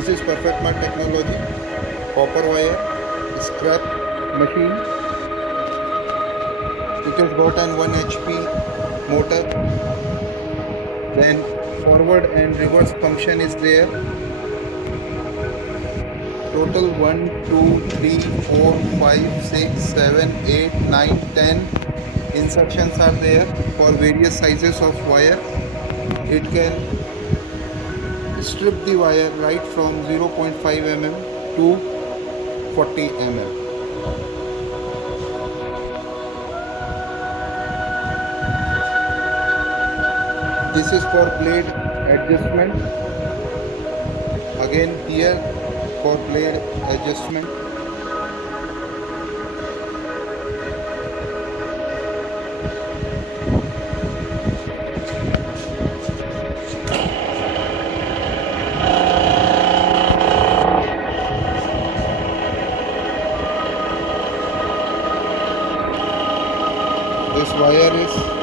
This is Perfect Mart technology, copper wire, scrap machine. It has got an 1 HP motor. Then forward and reverse function is there. Total 1, 2, 3, 4, 5, 6, 7, 8, 9, 10 instructions are there for various sizes of wire. It can strip the wire right from 0.5 mm to 40 mm. This is for blade adjustment. Again here for blade adjustment. This wire is